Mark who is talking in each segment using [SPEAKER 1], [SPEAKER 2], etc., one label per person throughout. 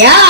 [SPEAKER 1] Yeah.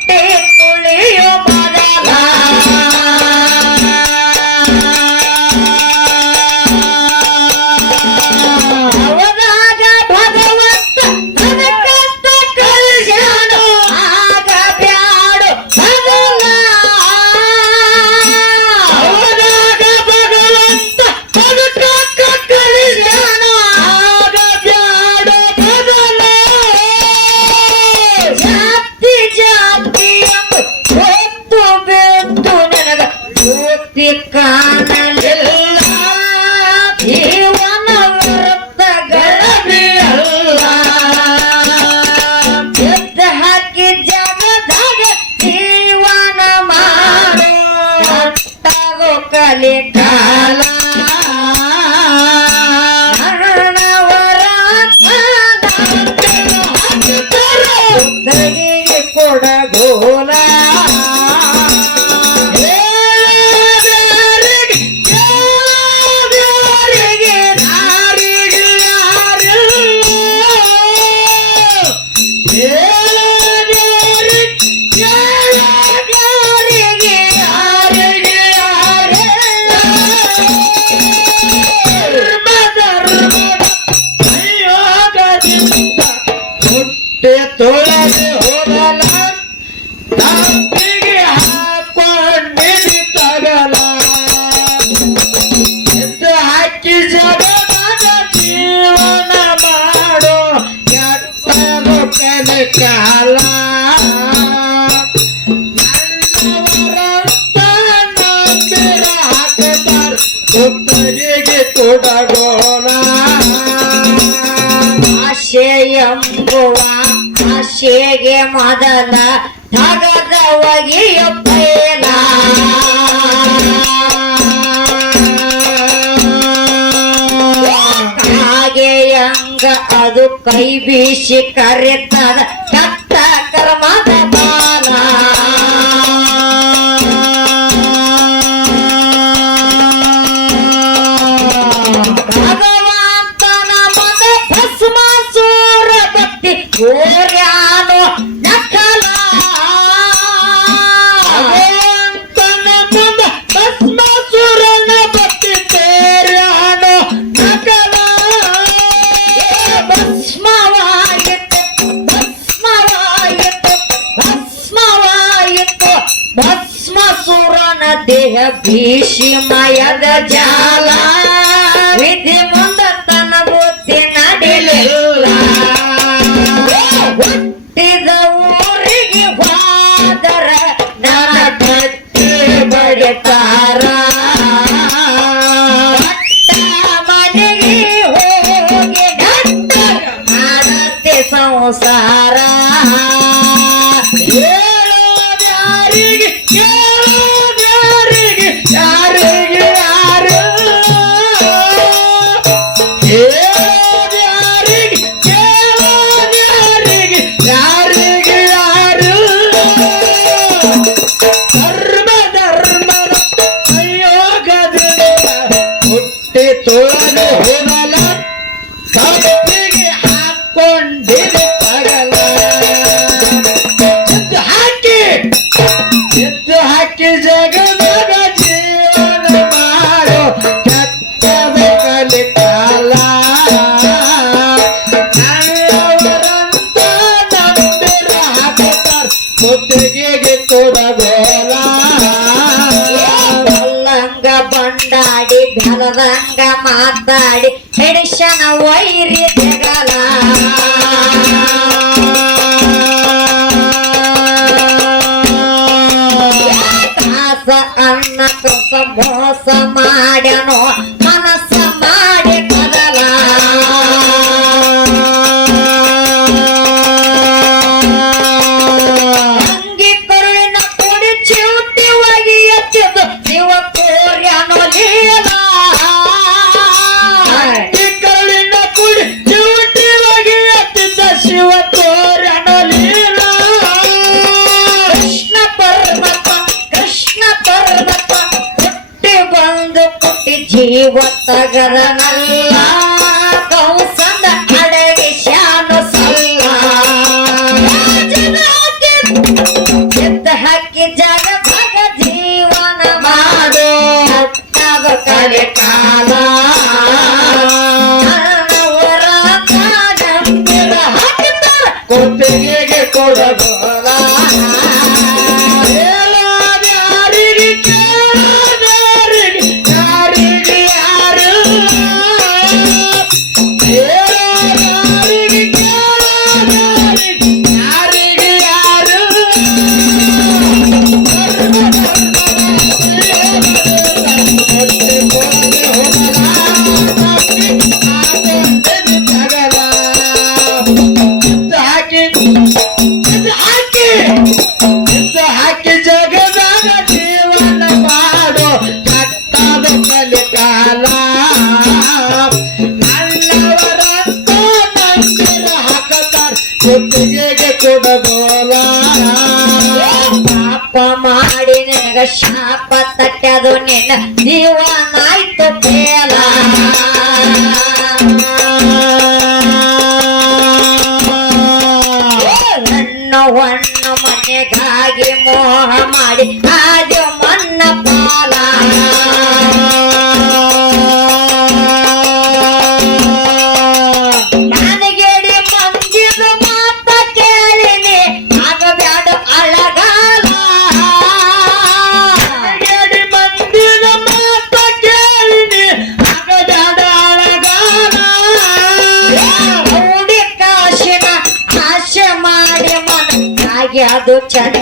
[SPEAKER 1] ಬಂದ
[SPEAKER 2] ಅದು ಕೈ ಬೀಸಿ ಕರೆತದ ಕರ್ಮದ ಬಾಲ. ಭೀಷ್ಮಯದ ಜಾಲ ವಿಧಿಮ ತೋಳನೆ ಹೋದಾನ เดี
[SPEAKER 1] ยวหนู ಜಗದನಲ್ಲ ನಿನ್ನ
[SPEAKER 2] chat.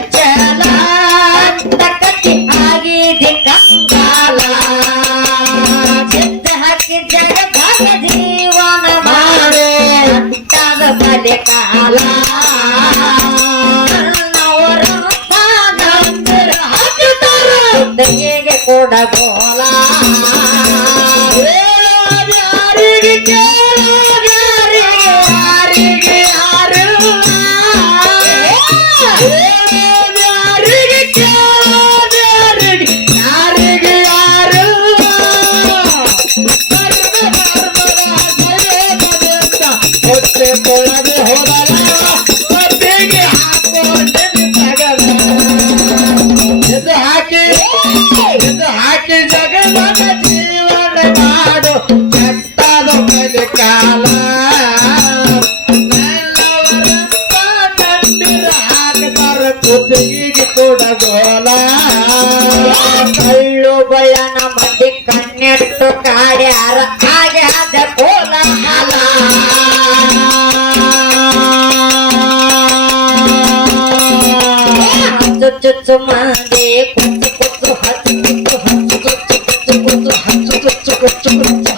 [SPEAKER 2] চোচো মা দে
[SPEAKER 1] কত কত হাত কত হাত কত কত হাত কত কত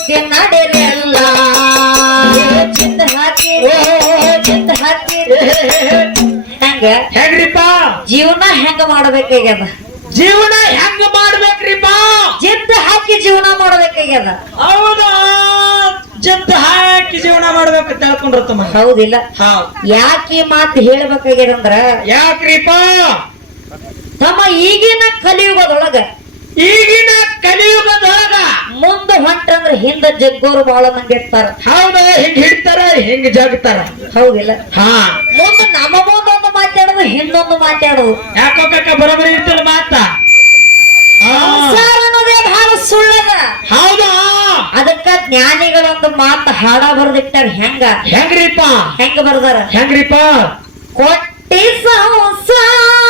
[SPEAKER 1] ತನ್ನ ಬುದ್ಧಿ ನಡೆಯಲ್ಲ ಚಿಂತ ಹಾಕಿ ಚಿಂತ ಹಾಕಿ ಹೆಂಗ?
[SPEAKER 2] ಹೆಂಗ್ರಿಪ್ಪ?
[SPEAKER 1] ಜೀವನ ಹೆಂಗ ಮಾಡ್ಬೇಕಾಗ್ಯದ?
[SPEAKER 2] ಜೀವನ ಹೆಂಗ ಮಾಡ್ಬೇಕ್ರಿಪ್ಪ?
[SPEAKER 1] ಜಿದ್ದ ಹಾಕಿ ಜೀವನ ಮಾಡ್ಬೇಕಾಗ್ಯದ?
[SPEAKER 2] ಹೌದಾ? ಜಿದ್ದು ಹಾಕಿ ಜೀವನ ಮಾಡ್ಬೇಕು ತಿಳ್ಕೊಂಡಿರ್ತಮ್ಮ
[SPEAKER 1] ಹೌದಿಲ್ಲ.
[SPEAKER 2] ಹೌದ್
[SPEAKER 1] ಯಾಕೆ ಮಾತು ಹೇಳ್ಬೇಕಾಗ್ಯದಂದ್ರ
[SPEAKER 2] ಯಾಕ್ರಿಪ್ಪ?
[SPEAKER 1] ತಮ್ಮ ಈಗಿನ ಕಲಿಯುಗದೊಳಗ
[SPEAKER 2] ಈಗಿನ ಕಲಿಯುಗದೊಳಗ
[SPEAKER 1] ಮುಂದ ಹೊಂಟಂದ್ರೆ ಹಿಂದ ಜಗ್ಗೋರು ಬಹಳ ಮಂದಿ ಇರ್ತಾರ.
[SPEAKER 2] ಹೌದ ಹಿಂಗ್ ಹಿಡ್ತಾರ ಹಿಂಗ್ ಜಗ್ತಾರ.
[SPEAKER 1] ಹೌದಿಲ್ಲ?
[SPEAKER 2] ಹಾ.
[SPEAKER 1] ಮುಂದ ನಮ್ಮ ಮುಂದೊಂದು ಮಾತಾಡೋದು ಹಿಂದೊಂದು ಮಾತಾಡೋದು.
[SPEAKER 2] ಯಾಕೋ ಕಕ್ಕ ಬರೋಬರಿ ಇರ್ತಲ್ಲ ಮಾತ?
[SPEAKER 1] ಅನ್ನೋದೇ ಬಹಳ ಸುಳ್ಳದ.
[SPEAKER 2] ಹೌದಾ?
[SPEAKER 1] ಅದಕ್ಕ ಜ್ಞಾನಿಗಳೊಂದು ಮಾತ ಹಾಡ ಬರ್ದಿಟ್ಟಾರ ಹೆಂಗ?
[SPEAKER 2] ಹೆಂಗ್ರಿಪ್ಪ?
[SPEAKER 1] ಹೆಂಗ ಬರ್ದಾರ?
[SPEAKER 2] ಹೆಂಗ್ರಿಪ್ಪ?
[SPEAKER 1] ಕೊಟ್ಟಿ ಸಂಸಾರ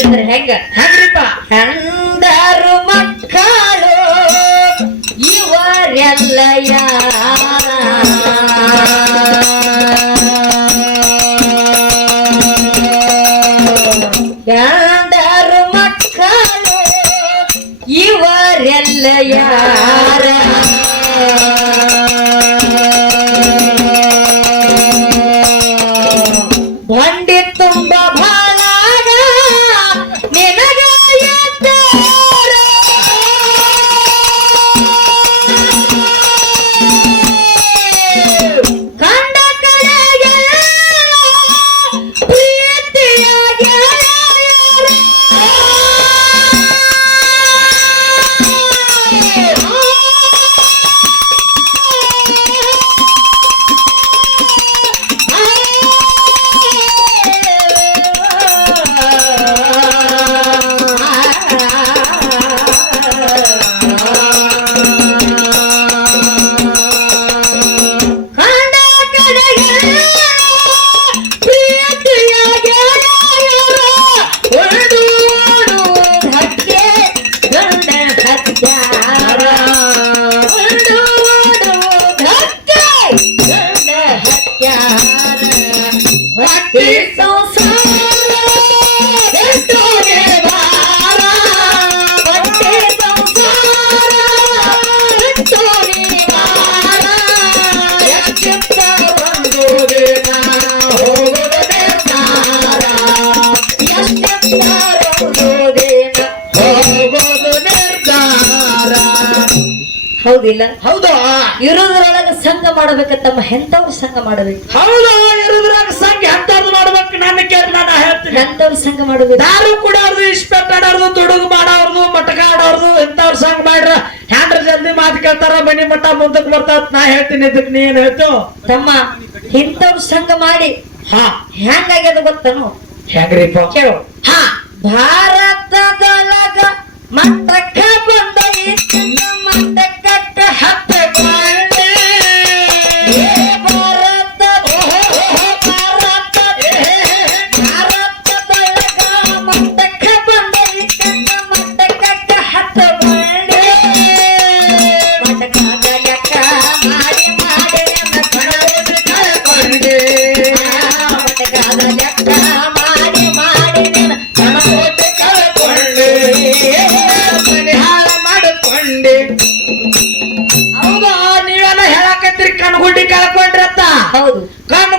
[SPEAKER 1] ಹೇಳಿದ್ರೆ ಹೆಂಗ?
[SPEAKER 2] ಹೆಂಗ್ರಿಪ್ಪ.
[SPEAKER 1] ಹೆಂದರು ಮಕ್ಕಳು ಇವರೆಲ್ಲ ಗಂಡರು ಮಕ್ಕಳು ಇವರೆಲ್ಲ ಯಾರ? ಇರೋದ್ರೊಳಗ ತಮ್ಮ ಹೆಂತವ್ರ ಎಂತವ್ರ ಸಂಘ ಮಾಡಬೇಕು.
[SPEAKER 2] ಹೌದಾ ಇರುದ್ರಾಗ ಸಂಖ್ಯೆ ಅಂತದ್ದು ಮಾಡ್ಬೇಕು ನನ್ನ ಕೇಳಿ ನಾನು ಹೇಳ್ತೀನಿ.
[SPEAKER 1] ಎಂತವ್ರ ಸಂಘ ಮಾಡಬೇಕು
[SPEAKER 2] ಕೂಡ ಅವ್ರು ಇಷ್ಟ ಆಡೋರ್ದು ತುಡುಗು ಮಾಡೋರ್ದು ಮಟಕ ಆಡೋರ್ದು ಎಂತವ್ರ ಸಂಘ ಮಾಡ್ರ ಹ್ಯಾಂಡ್ರ ಜಲ್ದಿ ಮಾತು ಕೇಳ್ತಾರ ಮನಿ ಮಟ್ಟ ಮುಂದಕ್ಕೆ ಬರ್ತಾವ ನಾ ಹೇಳ್ತೀನಿ ಇದಕ್ಕೆ ನೀ ಏನ್ ಹೇಳ್ತು
[SPEAKER 1] ತಮ್ಮ ಇಂಥವ್ರ ಸಂಘ ಮಾಡಿ.
[SPEAKER 2] ಹಾ.
[SPEAKER 1] ಹೆಂಗಾಗ್ಯದ ಗೊತ್ತನು
[SPEAKER 2] ಹೆಂಗ್ರಿಪ್ಪ
[SPEAKER 1] ಕೇಳು.
[SPEAKER 2] ಹಾ.
[SPEAKER 1] ಭಾರತದೊಳಗ ಮಟ್ಟಕ್ಕ ಬಂದ ಹತ್ತೆ ಮಟ್ಟಕ್ಕ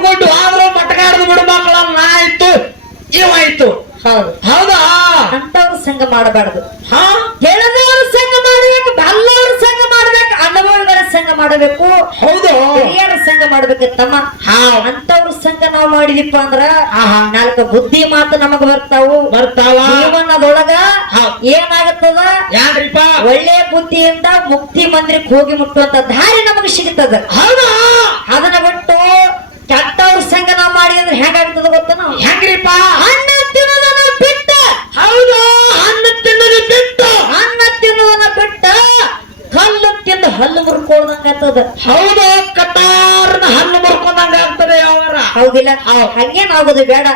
[SPEAKER 2] ಕಣ್ಗುಡ್ಡು ಆದ್ರೂ ಮಟಕಾಡ್ದು ಬಿಡು ಮಕ್ಕಳ ಆಯ್ತು ಇವಾಯ್ತು
[SPEAKER 1] ಹೌದು.
[SPEAKER 2] ಹೌದಾ?
[SPEAKER 1] ಅಂತವ್ರ ಸಂಘ ಮಾಡಬಾರದು.
[SPEAKER 2] ಹಾ?
[SPEAKER 1] ಹೇಳದವ್ರ ಸಂಘ ಮಾಡಬೇಕು ಬಲ್ಲವ್ರ ಸಂಘ ಮಾಡ್ಬೇಕು ಅನುಭವಗಳ ಸಂಘ ಮಾಡಬೇಕು
[SPEAKER 2] ಹೌದು.
[SPEAKER 1] ಹಿರಿಯರ ಸಂಘ ಮಾಡ್ಬೇಕು ತಮ್ಮ.
[SPEAKER 2] ಹಾ.
[SPEAKER 1] ಅಂತವ್ರ ಸಂಘ ನಾವು ಮಾಡಿದಿಪ್ಪ ಅಂದ್ರ
[SPEAKER 2] ಆಹಾ.
[SPEAKER 1] ನಾಲ್ಕು ಬುದ್ಧಿ ಮಾತು ನಮಗ್ ಬರ್ತಾವು.
[SPEAKER 2] ಬರ್ತಾವ.
[SPEAKER 1] ಜೀವನದೊಳಗ ಏನಾಗುತ್ತದ?
[SPEAKER 2] ಯಾನ್ರಿಪ್ಪ
[SPEAKER 1] ಒಳ್ಳೆ ಬುದ್ಧಿಯಿಂದ ಮುಕ್ತಿ ಮಂದಿರಕ್ಕೆ ಹೋಗಿ ಮುಟ್ಟುವಂತ ದಾರಿ ನಮಗ್ ಸಿಗುತ್ತದ
[SPEAKER 2] ಹೌದಾ?
[SPEAKER 1] ಅದನ್ನ ಬಿಟ್ಟು ಕೆಟ್ಟವ್ರ ಸಂಘ ನಾವ್ ಮಾಡಿದ್ರೆ ಹೇಗಾಗ್ತದ ಗೊತ್ತನ?
[SPEAKER 2] ಹೆಂಗ್ರಿಪ್ಪ?
[SPEAKER 1] ಅನ್ನ ತಿನ್ನೋದನ್ನ ಬಿಟ್ಟ.
[SPEAKER 2] ಹೌದಾ. ಅನ್ನ ತಿನ್ನೋದು ಬಿಟ್ಟು.
[SPEAKER 1] ಅನ್ನ ತಿನ್ನೋನ ಬಿಟ್ಟ ಕಲ್ಲು ತಿಂದು ಹಲ್ಲು ಮುರ್ಕೊಳ್ದಂಗಾಗ್ತದ
[SPEAKER 2] ಹೌದು. ಕತಾರ್ನ ಹಲ್ಲು ಮುರ್ಕೊಂಡಂಗ ಆಗ್ತದೆ ಅವರ
[SPEAKER 1] ಹೌದಿಲ್ಲ? ಹಂಗೇನಾಗೋದು ಬೇಡ.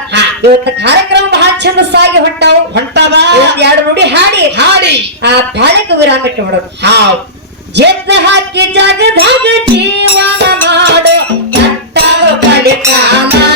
[SPEAKER 1] ಇವತ್ತ ಕಾರ್ಯಕ್ರಮ ಬಹಳ ಚಂದ ಸಾಗಿ ಹೊಂಟಾವು. ಹೊಂಟಾವ ಎರಡ ನುಡಿ ಹಾಡಿ.
[SPEAKER 2] ಹಾಡಿ.
[SPEAKER 1] ಆ ಬಾಳಿಕ ವಿರಾಮ ಇಟ್ಟು ಬಿಡೋದು
[SPEAKER 2] ಹಾ.
[SPEAKER 1] ಜೆತ್ತ ಹಾಕಿ ಜಗದಾಗ ಜೀವನ ಮಾಡು.
[SPEAKER 2] எடுக்காமா